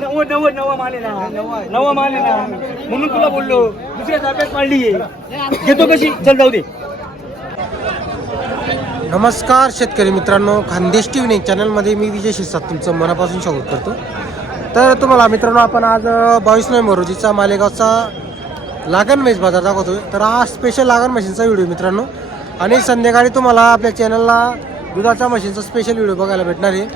नव्वद नव्वद नवा माल आहे ना नवा माल आहे ना म्हणून तुला बोललो दुसऱ्या ताब्यात मांडली घेतो कशी? चल जाऊ दे. नमस्कार शेतकरी मित्रांनो खानदेश टी व्ही चॅनलमध्ये मी विजय शिरसाट तुमचं मनापासून स्वागत करतो. तर तुम्हाला मित्रांनो आपण आज बावीस नोव्हेंबर रोजीचा मालेगावचा लागण म्हैस बाजार दाखवतोय. तर हा स्पेशल लागण मशीनचा व्हिडिओ मित्रांनो. आणि संध्याकाळी तुम्हाला आपल्या चॅनलला दुधाच्या मशीनचा स्पेशल व्हिडिओ बघायला भेटणार आहे.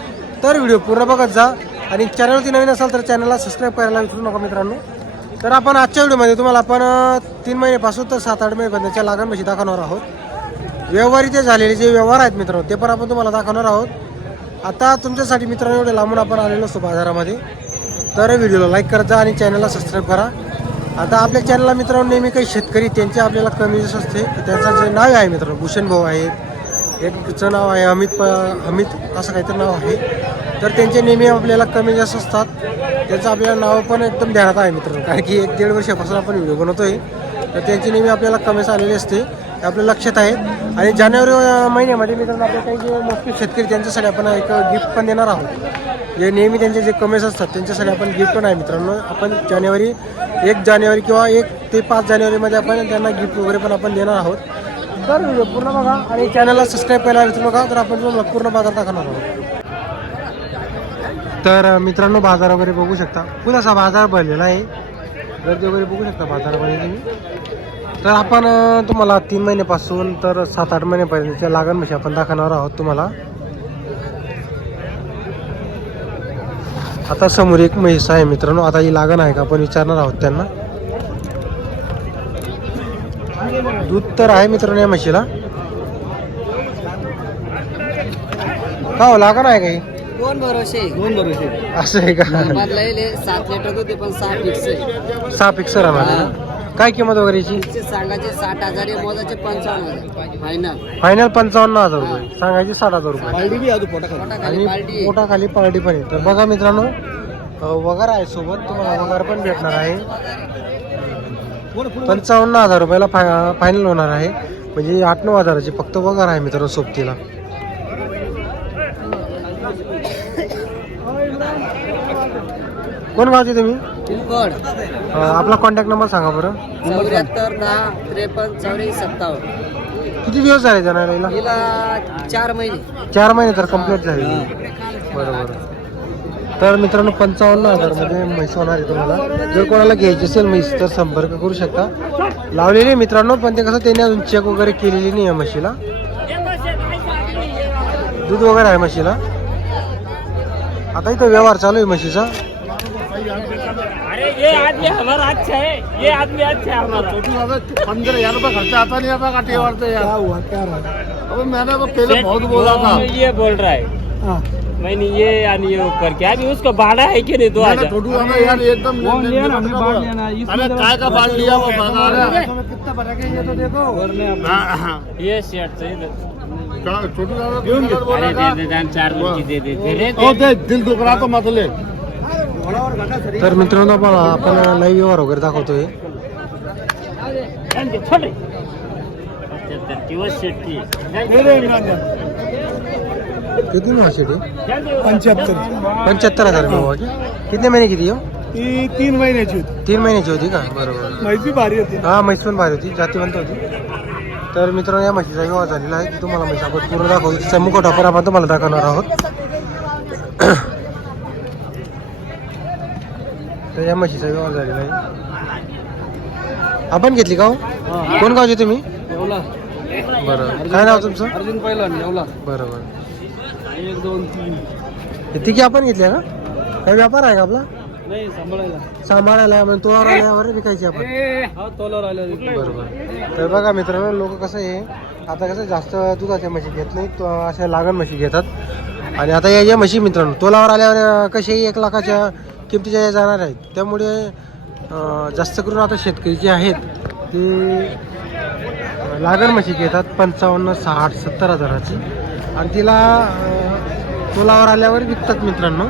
तर व्हिडिओ पूर्ण बघत जा. आणि चॅनलवरती नवीन असाल तर चॅनलला सबस्क्राईब करायला विसरू नका मित्रांनो. तर आपण आजच्या व्हिडिओमध्ये तुम्हाला आपण तीन महिन्यापासून तर सात आठ महिनेपर्यंतच्या लागण म्हशी दाखवणार आहोत. व्यवहारी जे झालेले जे व्यवहार आहेत मित्रांनो ते पण आपण तुम्हाला दाखवणार आहोत. आता तुमच्यासाठी मित्रांनो एवढे लांबून आपण आलेलो असतो बाजारामध्ये. तर व्हिडिओला लाईक करत जा आणि चॅनलला सबस्क्राईब करा. आता आपल्या चॅनलला मित्रांनो नेहमी काही शेतकरी त्यांचे आपल्याला कमी जसं असते त्यांचं जे नाव आहे मित्रांनो भूषण भाऊ आहेत. एकचं नाव आहे अमित प अमित असं काहीतरी नाव आहे. तर त्यांचे नेहमी आपल्याला कमी जास्त असतात. त्यांचं आपल्याला नाव पण एकदम ध्यानात आहे मित्रांनो. कारण की एक दीड वर्षापासून आपण व्हिडिओ बनवतोय. तर त्यांची नेहमी आपल्याला कमीच आलेली असते. आपल्या लक्षात आहे. आणि जानेवारी महिन्यामध्ये मित्रांनो आपल्या काही जे मोठे शेतकरी त्यांच्यासाठी आपण एक गिफ्ट पण देणार आहोत. जे नेहमी त्यांचे जे कमेस असतात त्यांच्यासाठी आपण गिफ्ट पण आहे मित्रांनो. आपण जानेवारी एक जानेवारी किंवा एक ते पाच जानेवारीमध्ये आपण त्यांना गिफ्ट वगैरे पण आपण देणार आहोत. तर व्हिडिओ पूर्ण बघा आणि चॅनलला सबस्क्राईब करायला विसरू नका. तर आपण पूर्ण बाजार दाखवणार आहोत. तर मित्रांनो बाजार वगैरे बघू शकता. फुल असा बाजार भरलेला आहे. गर्दी वगैरे बघू शकता बाजारामध्ये तुम्ही तर आपण तुम्हाला तीन महिन्यापासून तर सात आठ महिन्यापर्यंतच्या लागण म्हशी आपण दाखवणार आहोत तुम्हाला. आता समोर एक म्हैस आहे मित्रांनो. आता ही लागण आहे का आपण विचारणार आहोत त्यांना. दूध तर आहे मित्रांनो या म्हशीला. का हो लागण आहे काही? दोन भरोसे दोन भरोसे असं आहे का? बदलायले सात लिटर होते पण सहा फिक्स आहे. सहा राहणार काय किंमत वगैरे याची? तिचे सांगायचे साठ हजार आहे मोजाचे पंचावन्न हजार फायनल फायनल पंचावन्न हजार रुपये. सांगायचे साठ हजार रुपये. बी पोटा खाली. पोटाखाली. पार्टी आणि पोटाखाली पार्टी पण आहे. तर बघा मित्रांनो अं, वगार आहे सोबत. तुम्हाला वगार पण भेटणार आहे. पंचावन्न हजार रुपयाला फाय फायनल होणार आहे. म्हणजे आठ नऊ हजाराची फक्त वगार आहे मित्रांनो सोबतीला. कोण गावचे तुम्ही? पिनकोड. अं, आपला कॉन्टॅक्ट नंबर सांगा बरं. चौऱ्याहत्तर दहा त्रेपन्न चौऱ्याऐंशी सत्तावन्न. किती दिवस झाले जाणार हिला चार महिने. चार महिने तर कंप्लीट झाले. बरोबर. तर मित्रांनो पंचावन्न हजारमध्ये म्हैस होणार आहे तुम्हाला. जर कोणाला घ्यायची असेल म्हैस तर संपर्क करू शकता. लावलेली आहे मित्रांनो पण ते कसं त्याने अजून चेक वगैरे केलेली नाही आहे म्हशीला. दूध वगैरे आहे म्हशीला. आता इथं व्यवहार चालू आहे म्हशीचा अरे ये आदमी हमारा अच्छा है ये आदमी अच्छा है हमारा पंद्रह हज़ार रुपये खर्चा आता नहीं आता काटे वारते यार अबे मैंने तो पहले बहुत बोला था ये बोल रहा है मैंने ये यानी ये ऊपर क्या अभी उसको भाड़ा है कि नहीं दो हज़ार छोटू हमें यार एकदम अरे काय का बाल लिया वो बता रहे हाँ, हाँ। ये शर्ट से क्या- छोटू दादा कलर बोला अरे था दे दे जान चार मुर्गी दे दे दे रे ओ दे. दिल दुख रहा तो मत ले तर मित्रांनो आपण आपण लाईव्ह व्यवहार वगैरे दाखवतोय. किती जान दे, पंच्याहत्तर. पंच्याहत्तर हजार किती महिने किती हो? ती तीन महिन्याची होती. तीन महिन्याची होती का? बरोबर. माहिती भारी होती. हा म्हैस पण भारी होती जातीवंत होती. तर मित्रांनो या म्हशीचा व्यवहार झालेला आहे. की तुम्हाला म्हैस आपण पूर्ण दाखवतो. तिचा मुखवटा पण आपण तुम्हाला दाखवणार आहोत. तर या म्हशीचा व्यवहार झालेला आहे. आपण घेतली का हो? कोण गावचे तुम्ही? बरं. काय नाव तुमचं? अर्जुन पहिला नेवला बरोबर एक दोन तीन. तिघी आपण घेतल्या का? काही व्यापार आहे का आपला? नाही सांभाळायला. सांभाळायला म्हणजे तोळावर आल्यावर विकायची आपण. हा तोलावर आल्या बरोबर. तर बघा मित्रांनो लोक कसं आहे आता कसं जास्त दुधाच्या म्हशी घेत नाही तो अशा लागण म्हशी घेतात. आणि आता या ज्या म्हशी मित्रांनो तोलावर आल्यावर कशाही एक लाखाच्या किमतीच्या या जाणार आहेत. त्यामुळे जास्त करून आता शेतकरी जे आहेत ते लागण म्हशी घेतात पंचावन्न साठ सत्तर हजाराची. आणि तिला तोलावर आल्यावर विकतात मित्रांनो.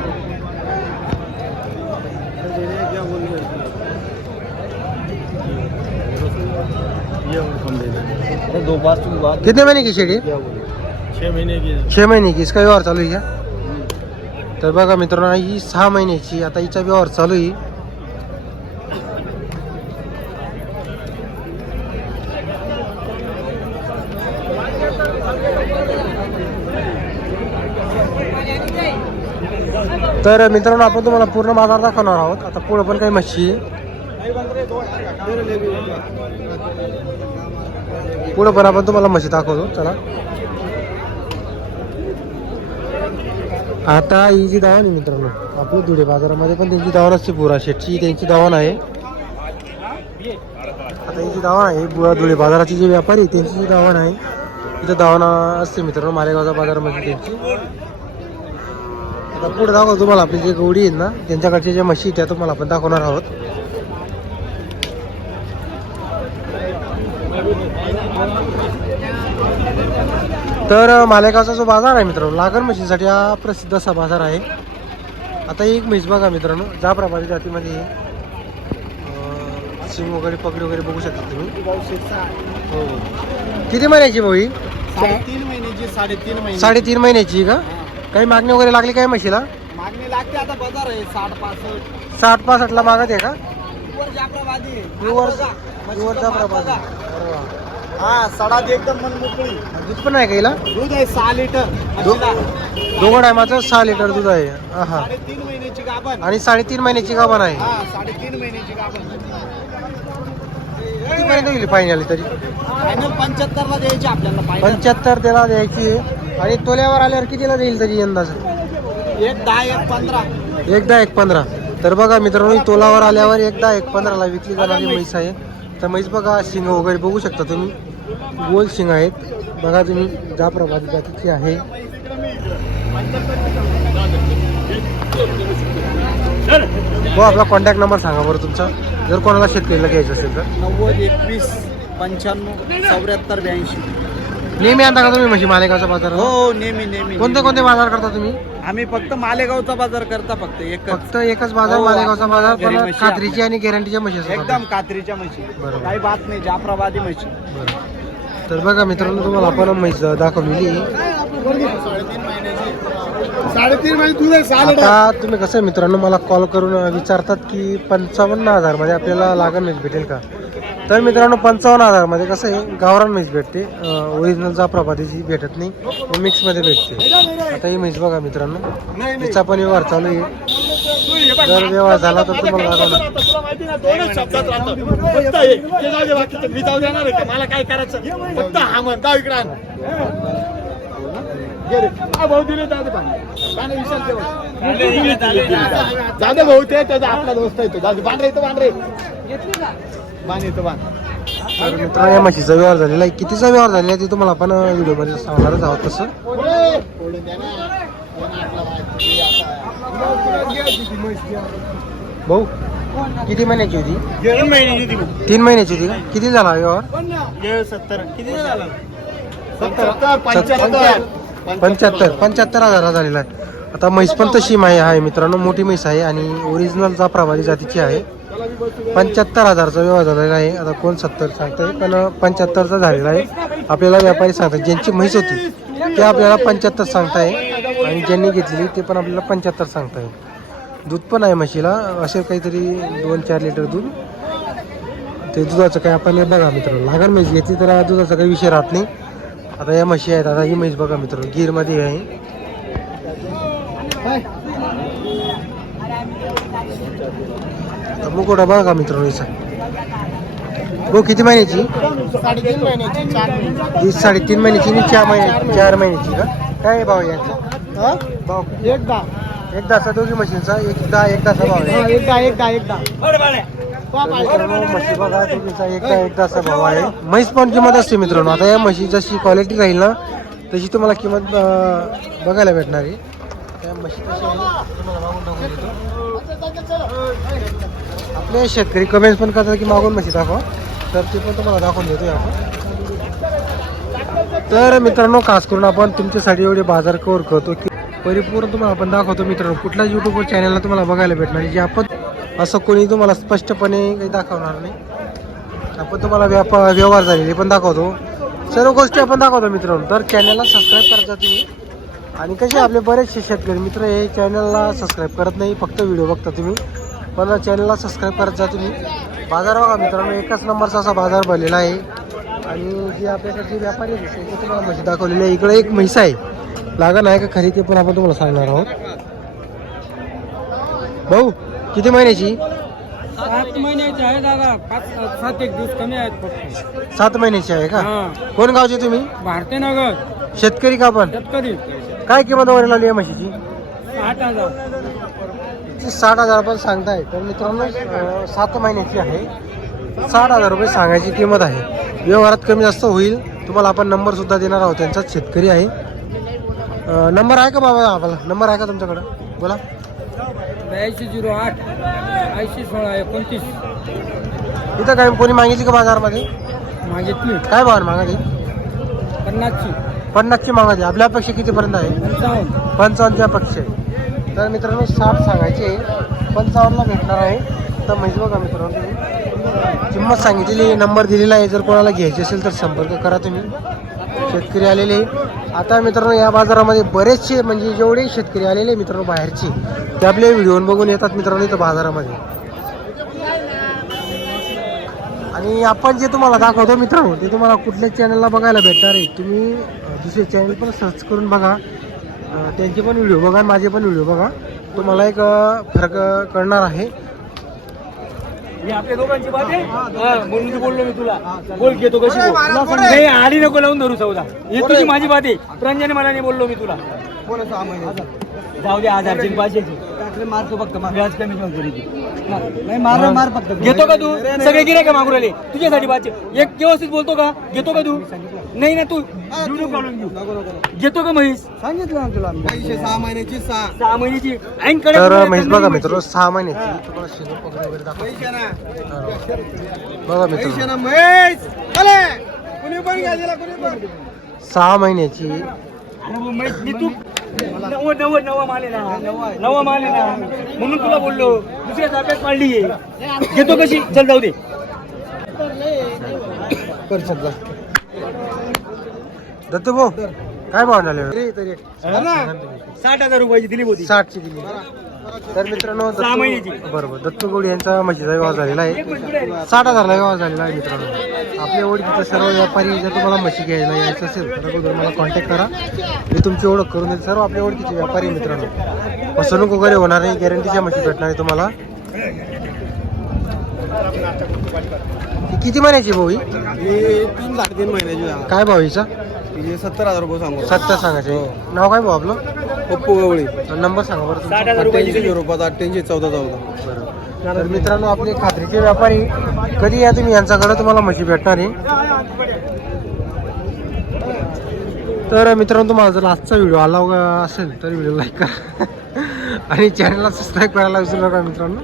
दो पास की बात कितने महीने की शेडी छह महीने की छः महीने की इसका व्यवहार चालू है क्या तर बघा मित्रांनो ही सहा महिन्याची आता हिचा व्यवहार चालू आहे तर मित्रांनो आपण तुम्हाला पूर्ण बाजार दाखवणार आहोत. आता पुढं पण काही म्हशी. आहे पुढं पण आपण तुम्हाला म्हशी दाखवतो. चला. आता ही जी दावण आहे मित्रांनो आपली धुळे बाजारामध्ये पण त्यांची दावण असते बुरा शेटची त्यांची दावण आहे. आता ही जी दावण आहे धुळे बाजाराची जे व्यापारी आहे, त्यांची जी दावण आहे इथं दावण असते मित्रांनो मालेगावच्या बाजारामध्ये त्यांची. आता पुढे दाखवतो तुम्हाला आपली जे गवडी आहेत ना त्यांच्याकडच्या ज्या म्हशी आहेत, त्या तुम्हाला आपण दाखवणार आहोत. तर मालेगावचा जो बाजार आहे मित्रांनो लागण म्हशीसाठी हा प्रसिद्ध असा बाजार आहे. आता एक म्हैस बघा मित्रांनो ज्या प्रमाणे जातीमध्ये शिंग वगैरे पगडी वगैरे बघू शकता तुम्ही. हो. किती महिन्याची भाऊ ही? साडेतीन महिन्याची साडेतीन महिने साडेतीन महिन्याची का? काही मागणी वगैरे लागली काय म्हशीला? मागणी लागते आता बाजार आहे साठ पासष्ट. साठ पासष्टला मागत आहे का. प्युअर जाफराबाद. हा सडात एकदम मन मोकळी. दूध पण आहे का हिला? दूध आहे सहा लिटर. दोघं टायमाचं सहा लिटर दूध आहे. हा हा साडेतीन महिन्याची गाभण. आणि साडेतीन महिन्याची गाभण आहे. हा साडेतीन महिन्याची गाभण. फायनल तरी? फायनल पंच्याहत्तर ला द्यायची आपल्याला पंच्याहत्तर त्याला द्यायची आणि तोल्यावर आल्यावर कितीला देईल तरी अंदाज? एक दहा एक पंधरा. एकदा एक पंधरा. तर बघा मित्रांनो ही तोलावर आल्यावर एकदा एक पंधराला विकली जाणारी म्हैस आहे. तर म्हैस बघा शिंग वगैरे बघू शकता तुम्ही. गोल शिंग आहेत. बघा तुम्ही ज्या प्रभात जातीची आहे. हो आपला कॉन्टॅक्ट नंबर सांगा बरं तुमचा. जर कोणाला शेतकरीला घ्यायचं असेल तर. नव्वद एकवीस पंच्याण्णव चौऱ्याहत्तर ब्याऐंशी. नेहमी आणता का तुम्ही म्हशी मालेगावचा बाजार हो नेहमी नेहमी कोणते कोणते बाजार करता तुम्ही? आम्ही फक्त मालेगावचा बाजार करता फक्त एकच. फक्त एकच बाजार हो, मालेगावचा बाजार घरी पण म्हशी खात्रीची आणि गॅरंटीच्या म्हशी असतात. एकदम कात्रीच्या म्हशी. बरोबर. काही बात नाही जाफराबादी म्हशी. बरं. तर बघा मित्रांनो तुम्हाला आपण म्हैस दाखवलेली साडेतीन महिने तुम्ही कसं मित्रांनो मला कॉल करून विचारतात की पंचावन्न हजारमध्ये आपल्याला लागण म्हैस भेटेल का? तर मित्रांनो पंचावन्न हजारमध्ये कसं आहे गावरान म्हैस भेटते. ओरिजिनल जाफराबादीची भेटत नाही मिक्समध्ये भेटते. आता ही म्हैस बघा मित्रांनो. तिचा पण व्यवहार चालू आहे. जर व्यवहार झाला तर तुम्हाला लागवणार? मला काय करायचं? फक्त हा इकडे भाऊ दिले जाऊ दे पाणी. पाणी विशाल ठेवा. जाऊ दे भाऊ ते त्याचा आपला दोस्त आहे तो. जाऊ दे बांध रे इथं. बांध रे बांध इथं बांध. तर मित्रांनो या म्हशीचा व्यवहार झालेला आहे. कितीचा व्यवहार झालेला आहे ते तुम्हाला आपण व्हिडिओमध्ये सांगणारच आहोत तसं. भाऊ किती महिन्याची होती? दोन महिन्याची ती तीन महिन्याची होती का? किती झाला व्यवहार? सत्तर. किती झालं? सत्तर पंच्याहत्तर. पंच्याहत्तर पंच्याहत्तर हजार झालेला आहे. आता म्हैस पण तशी माही आहे मित्रांनो मोठी म्हैस आहे आणि ओरिजिनल जाफराबादी जातीची आहे. पंच्याहत्तर हजारचा व्यवहार झालेला आहे. आता कोण सत्तर सांगताय पण पंच्याहत्तरचा झालेला आहे. आपल्याला व्यापारी सांगतात ज्यांची म्हैस होती ते आपल्याला पंच्याहत्तर सांगताय. आणि ज्यांनी घेतलेली ते पण आपल्याला पंच्याहत्तर सांगताय. दूध पण आहे म्हशीला असे काहीतरी दोन चार लिटर दूध. ते दुधाचं काय आपण बघा मित्रांनो लागण म्हैस घेतली तर दुधाचा काही विषय राहत नाही. आता या म्हशी आहेत. आता ही म्हैस बघा मित्रांनो गिरमध्ये आहे. मुकोटा बघा मित्रांनो हिचा? किती महिन्याची? साडेतीन महिन्याची चार महिने ही साडेतीन महिन्याची आणि चार महिन्याची चार महिन्याची का? काय आहे भाव यांचा? भाव. एकदा एकदा असा दोघी म्हशींचा एक दहा एक तासा भाव आहे. एकदा एकदा एकदा मित्रांनो म्हशी बघा दोघीचा एकदा एकदा असा भाव आहे म्हैस पण किंमत असते मित्रांनो. आता या म्हशी जशी क्वालिटी राहील ना तशी तुम्हाला किंमत बघायला भेटणार आहे. त्या म्हशी आहे, तुम्हाला मागून दाखवून देतो. आपले शेतकरी कमेंट्स पण करतात की मागून म्हशी दाखवा. तर ते पण तुम्हाला दाखवून देतोय आपण. तर मित्रांनो खास करून आपण तुमच्यासाठी एवढे बाजार कवर करतो की परिपूर्ण तुम्हाला आपण दाखवतो मित्रांनो. कुठल्याच युट्यूबवर चॅनलला तुम्हाला बघायला भेटणार जे आपण असं कोणी तुम्हाला स्पष्टपणे काही दाखवणार नाही. आपण तुम्हाला व्यापार व्यवहार झालेले पण दाखवतो. सर्व गोष्टी आपण दाखवतो मित्रांनो. तर चॅनलला सबस्क्राईब करायचा तुम्ही. आणि कसे आपले बरेचसे शेतकरी मित्र हे चॅनलला सबस्क्राईब करत नाही फक्त व्हिडिओ बघता तुम्ही. पण चॅनलला सबस्क्राईब करत जा तुम्ही. बाजार बघा मित्रांनो एकाच नंबरचा असा बाजार भरलेला आहे. आणि जे आपल्याकडे जे व्यापारी आहेत ते तुम्हाला म्हशी दाखवलेली आहे. इकडे एक म्हैस आहे. लागण आहे का खरी ते पण आपण तुम्हाला सांगणार आहोत. भाऊ किती महिन्याची? सात महिन्याचे आहे दादा. पाच सात एक दिवस कमी आहेत फक्त. सात महिन्याची आहे का? हा. कोण गावचे तुम्ही? भारतीय नगर. शेतकरी का पण शेतकरी. काय किंमत वगैरे लावली आहे म्हशीची? आठ हजार. ती साठ हजार पण सांगताय. तर मित्रांनो अं, सात महिन्याची आहे. साठ हजार रुपये सांगायची किंमत आहे. व्यवहारात कमी जास्त होईल. तुम्हाला आपण नंबर सुद्धा देणार आहोत. त्यांचाच शेतकरी आहे. अं, नंबर आहे का बाबा आपला? नंबर आहे का तुमच्याकडं? बोला. ब्याऐंशी झिरो आठ ऐंशी सोळा एकोणतीस. इथं काय कोणी मागितली का बाजारमध्ये? मागितली. काय भावाने मागायची पन्नासची. पन्नासची मागायची आपल्या अपेक्षा कितीपर्यंत आहे? पंचावन्न. पंचावन्नच्या अपेक्षा आहे. तर मित्रांनो साठ सांगायचे पंचावन्नला भेटणार आहे. तर माहिती बघा मित्रांनो तुम्ही किंमत सांगितलेली नंबर दिलेला आहे. जर कोणाला घ्यायची असेल तर संपर्क करा तुम्ही. शेतकरी आलेले आता मित्रांनो या बाजारामध्ये बरेचसे म्हणजे जेवढे शेतकरी आलेले आहे मित्रांनो बाहेरचे ते आपले व्हिडिओ बघून येतात मित्रांनो इथं बाजारामध्ये. आणि आपण जे तुम्हाला दाखवतो मित्रांनो ते तुम्हाला कुठल्याच चॅनलला बघायला भेटणार आहे तुम्ही दुसरे चॅनल पण सर्च करून बघा. त्यांचे पण व्हिडिओ बघा माझे पण व्हिडिओ बघा. तुम्हाला एक फरक कळणार आहे. आपल्या दोघांची बात आहे? म्हणून बोललो मी तुला. बोल घेतो कशी नाही आडी नको लावून धरू चौदा ही तुझी माझी बात आहे. प्रंजने मला नाही बोललो मी तुला. जाऊ दे आजारची पाचशेची मारतो फक्त व्याज कमी नाही मार मार फक्त. घेतो का तू? सगळे गिरे का मागू राहिले. तुझ्यासाठी पाचशे एक व्यवस्थित बोलतो का? घेतो का तू? नाही ना तू घेतो का म्हैस सांगितलं ना तुला सहा महिन्याची सहा. महिन्याची. ऐनकडे तर म्हैस बघा मित्रांनो सहा महिन्याची. तुम्हाला शिल्लक वगैरे वगैरे दाखवतो. बघा मित्रांनो सहा महिन्याची. मी तू नव नव नवा माले ना नवा माले ना म्हणून तुला बोललो दुसऱ्या ताब्यात पाडली आहे. घेतो कशी? चल जाऊ दे. दत्तू भाऊ काय भाव झाले साठ हजार रुपयाची दिली होती. साठची दिली तर मित्रांनो. दत्तू बरोबर. दत्तू गोडी यांचा म्हशीचा व्यवहार झालेला आहे. साठ हजारला व्यवहार झालेला आहे मित्रांनो. आपल्या ओळखीचे सर्व व्यापारी जर तुम्हाला म्हशी घ्यायला यायचं असेल तर अगोदर मला कॉन्टॅक्ट करा. मी तुमची ओळख करून देईल. सर्व आपल्या ओळखीचे व्यापारी मित्रांनो. फसवणूक वगैरे होणार नाही. गॅरंटीच्या म्हशी भेटणार आहे तुम्हाला. किती महिन्याची भाऊ ही? तीन साडेतीन महिन्याची काय भाऊ हिचा? तिचे सत्तर हजार रुपये सांगू. सत्तर सांगायचे. नाव काय भाऊ आपलं? पप्पू गवळी. नंबर सांगा बरं तुमचा. अठ्ठ्याऐंशी झिरो पाच अठ्ठ्याऐंशी चौदा चौदा. तर मित्रांनो आपले खात्रीचे व्यापारी कधी या तुम्ही? यांच्याकडे तुम्हाला म्हशी भेटणार आहे. तर मित्रांनो तुम्हाला जर आजचा व्हिडिओ आला असेल तर व्हिडिओ लाईक करा. आणि चॅनलला सबस्क्राईब करायला विसरू नका मित्रांनो.